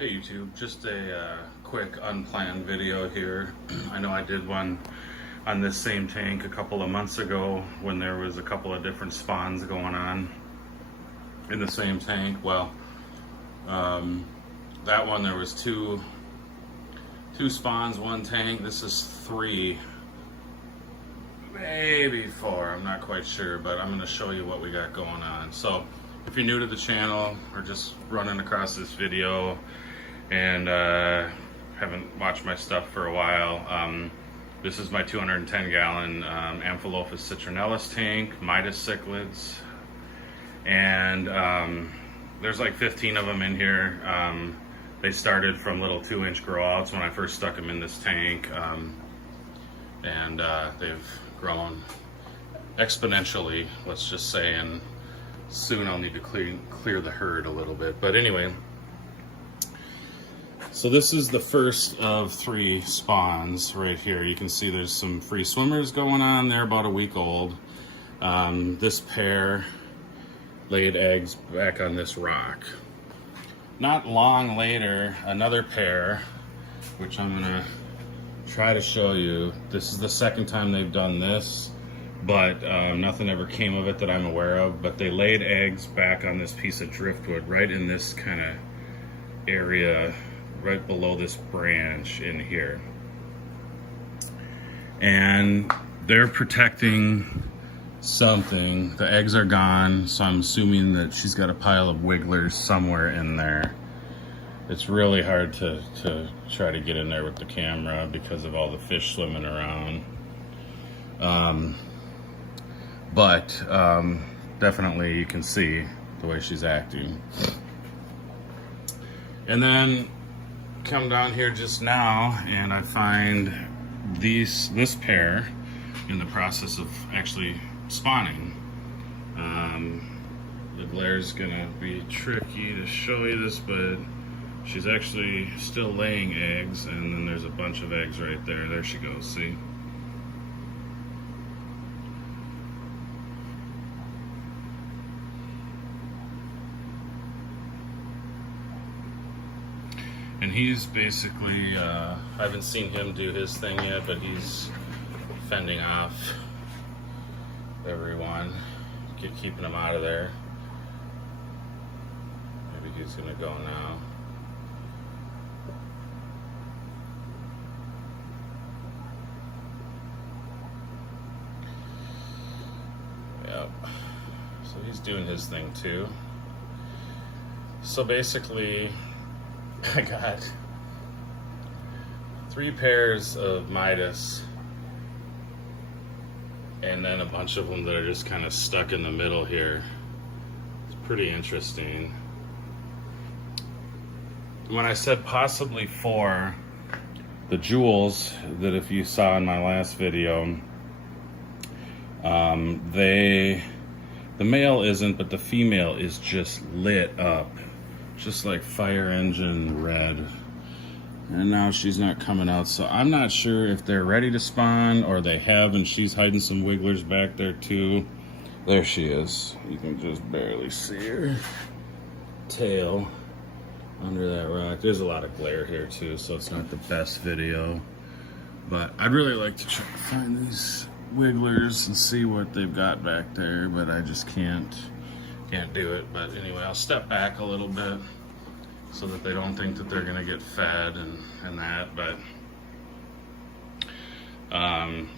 Hey YouTube, just a quick unplanned video here. I know I did one on this same tank a couple of months ago when there was a couple of different spawns going on in the same tank. Well, that one there was two spawns, one tank. This is three, maybe four, I'm not quite sure, but I'm going to show you what we got going on. So if you're new to the channel or just running across this video and haven't watched my stuff for a while, this is my 210 gallon Amphilophus citronellus tank, Midas cichlids, and there's like 15 of them in here. They started from little 2-inch grow outs when I first stuck them in this tank, and they've grown exponentially, let's just say, and soon I'll need to clear the herd a little bit. But anyway, so this is the first of three spawns right here. You can see there's some free swimmers going on. They're about a week old. This pair laid eggs back on this rock. Not long later, another pair, which I'm gonna try to show you. This is the second time they've done this, but nothing ever came of it that I'm aware of. But they laid eggs back on this piece of driftwood right in this kind of area right below this branch in here, and they're protecting something. The eggs are gone, so I'm assuming that she's got a pile of wigglers somewhere in there. It's really hard to try to get in there with the camera because of all the fish swimming around, but definitely you can see the way she's acting. And then come down here just now and I find this pair in the process of actually spawning. The glare's gonna be tricky to show you this, but she's actually still laying eggs, and then there's a bunch of eggs right there. There she goes, see? And he's basically, I haven't seen him do his thing yet, but he's fending off everyone, keeping them out of there. Maybe he's gonna go now. Yep, so he's doing his thing too. So basically, I got 3 pairs of Midas, and then a bunch of them that are just kind of stuck in the middle here. It's pretty interesting. When I said possibly 4, the jewels that if you saw in my last video, the male isn't, but the female is just lit up. Just like fire engine red. And now she's not coming out, so I'm not sure if they're ready to spawn or they have, and she's hiding some wigglers back there too. There she is. You can just barely see her tail under that rock. There's a lot of glare here too, so it's not the best video, but I'd really like to try to find these wigglers and see what they've got back there, but I just can't do it. But anyway, I'll step back a little bit so that they don't think that they're gonna get fed and that. But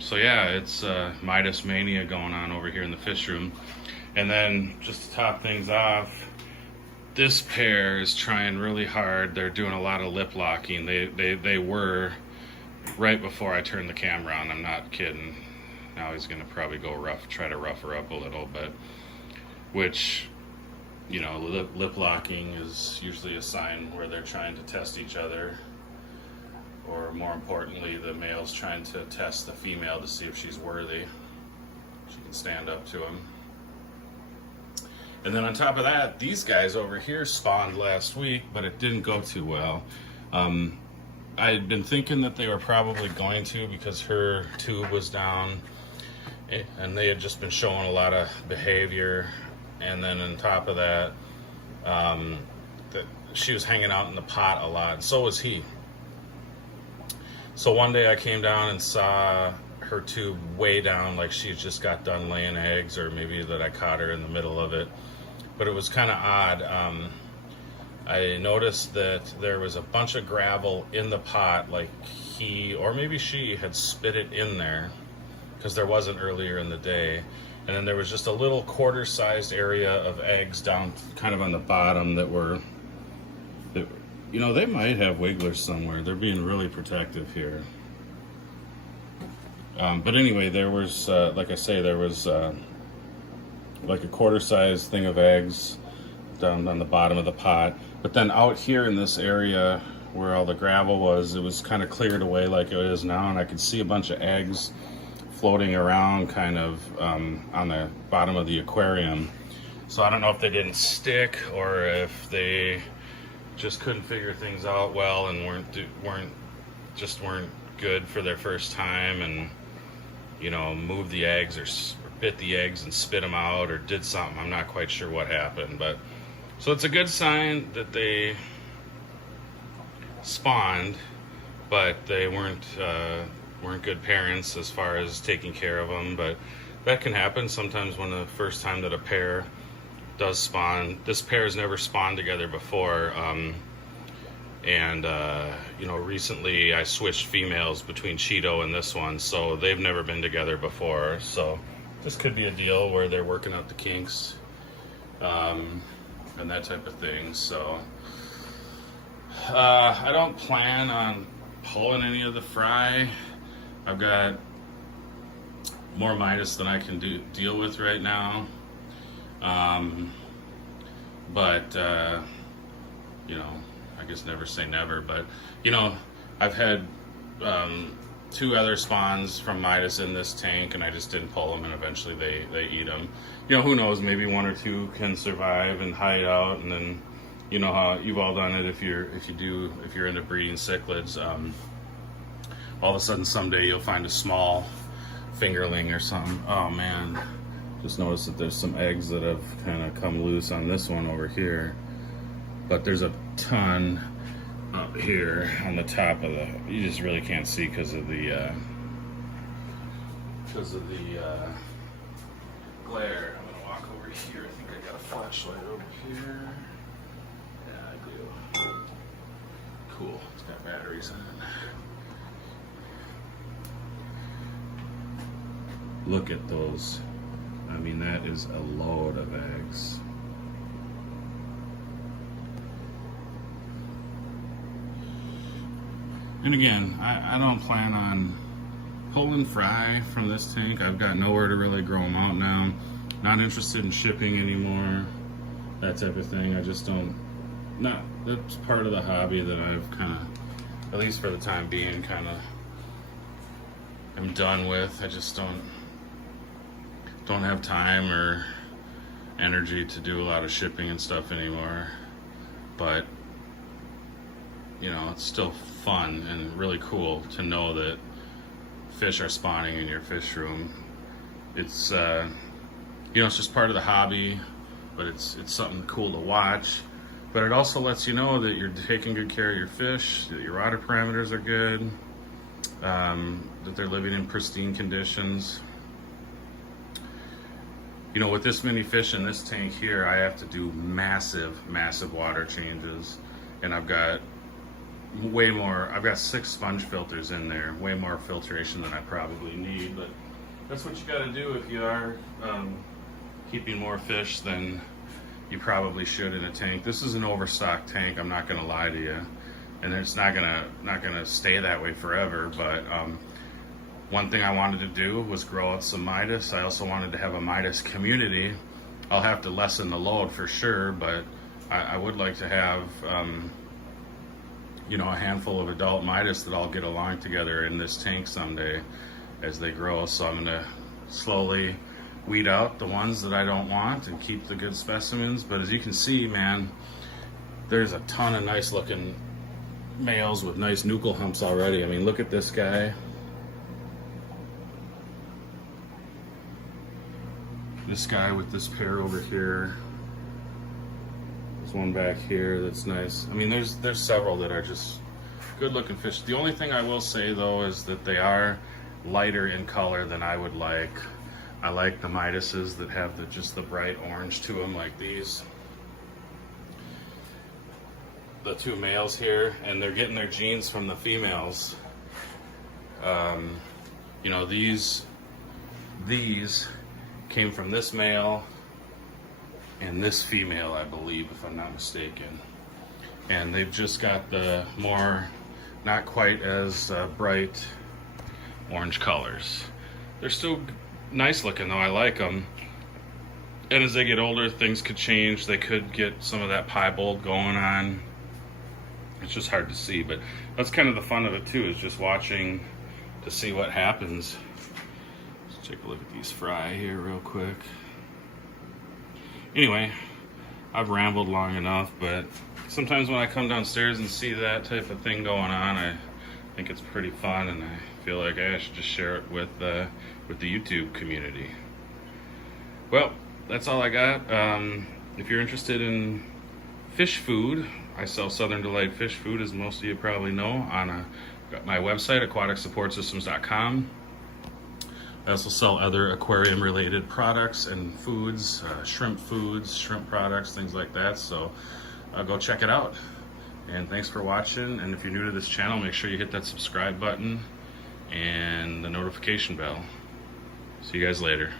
so yeah, it's Midas mania going on over here in the fish room. And then just to top things off, this pair is trying really hard. They're doing a lot of lip locking. They were right before I turned the camera on. I'm not kidding. Now he's gonna probably go try to rough her up a little, but which, you know, lip locking is usually a sign where they're trying to test each other, or more importantly, the male's trying to test the female to see if she's worthy. She can stand up to him. And then on top of that, these guys over here spawned last week, but it didn't go too well. I had been thinking that they were probably going to, because her tube was down and they had just been showing a lot of behavior. And then on top of that, she was hanging out in the pot a lot, and so was he. So one day I came down and saw her tube way down, like she just got done laying eggs, or maybe that I caught her in the middle of it. But it was kind of odd. I noticed that there was a bunch of gravel in the pot, like he, or maybe she, had spit it in there, because there wasn't earlier in the day. And then there was just a little quarter-sized area of eggs down kind of on the bottom that were, you know, they might have wigglers somewhere. They're being really protective here. But anyway, there was, like I say, there was like a quarter-sized thing of eggs down on the bottom of the pot. But then out here in this area where all the gravel was, it was kind of cleared away like it is now, and I could see a bunch of eggs floating around kind of on the bottom of the aquarium. So I don't know if they didn't stick or if they just couldn't figure things out well and weren't good for their first time, and you know, moved the eggs or bit the eggs and spit them out or did something. I'm not quite sure what happened, but so it's a good sign that they spawned, but they weren't good parents as far as taking care of them. But that can happen sometimes when the first time that a pair does spawn. This pair has never spawned together before, and you know, recently I switched females between Cheeto and this one, so they've never been together before. So this could be a deal where they're working out the kinks and that type of thing. So I don't plan on pulling any of the fry. I've got more Midas than I can deal with right now. But you know, I guess never say never, but you know, I've had 2 other spawns from Midas in this tank, and I just didn't pull them, and eventually they eat them. You know, who knows, maybe 1 or 2 can survive and hide out, and then you know how you've all done it if you're into breeding cichlids. All of a sudden someday you'll find a small fingerling or something. Oh man, just noticed that there's some eggs that have kind of come loose on this one over here, but there's a ton up here on the top of the, you just really can't see because of the glare. I'm gonna walk over here. I think I got a flashlight over here. Yeah, I do. Cool, it's got batteries in it. Look at those. I mean, that is a load of eggs. And again, I don't plan on pulling fry from this tank. I've got nowhere to really grow them out now. Not interested in shipping anymore, that type of thing. I just don't, that's part of the hobby that I've kind of, at least for the time being, kind of am done with. I just don't have time or energy to do a lot of shipping and stuff anymore. But you know, it's still fun and really cool to know that fish are spawning in your fish room. It's you know, it's just part of the hobby, but it's something cool to watch. But it also lets you know that you're taking good care of your fish, that your water parameters are good, that they're living in pristine conditions. You know, with this many fish in this tank here, I have to do massive water changes, and I've got way more. I've got 6 sponge filters in there, way more filtration than I probably need, but that's what you got to do if you are keeping more fish than you probably should in a tank. This is an overstocked tank, I'm not going to lie to you, and it's not gonna stay that way forever. But one thing I wanted to do was grow out some Midas. I also wanted to have a Midas community. I'll have to lessen the load for sure, but I would like to have you know, a handful of adult Midas that all get along together in this tank someday as they grow. So I'm gonna slowly weed out the ones that I don't want and keep the good specimens. But as you can see, man, there's a ton of nice looking males with nice nuchal humps already. I mean, look at this guy. This guy with this pair over here. This There's one back here that's nice. I mean, there's several that are just good looking fish. The only thing I will say though is that they are lighter in color than I would like. I like the Midases that have just the bright orange to them, like these. The two males here, and they're getting their genes from the females. You know, these came from this male and this female, I believe, if I'm not mistaken. And they've just got the more, not quite as bright orange colors. They're still nice looking though, I like them. And as they get older, things could change. They could get some of that piebald going on. It's just hard to see, but that's kind of the fun of it too, is just watching to see what happens. Let's take a look at these fry here real quick. Anyway, I've rambled long enough, but sometimes when I come downstairs and see that type of thing going on, I think it's pretty fun, and I feel like I should just share it with the YouTube community. Well, that's all I got. If you're interested in fish food, I sell Southern Delight fish food, as most of you probably know, on my website, aquaticsupportsystems.com. I also sell other aquarium related products and foods, shrimp products, things like that. So go check it out. And thanks for watching. And if you're new to this channel, make sure you hit that subscribe button and the notification bell. See you guys later.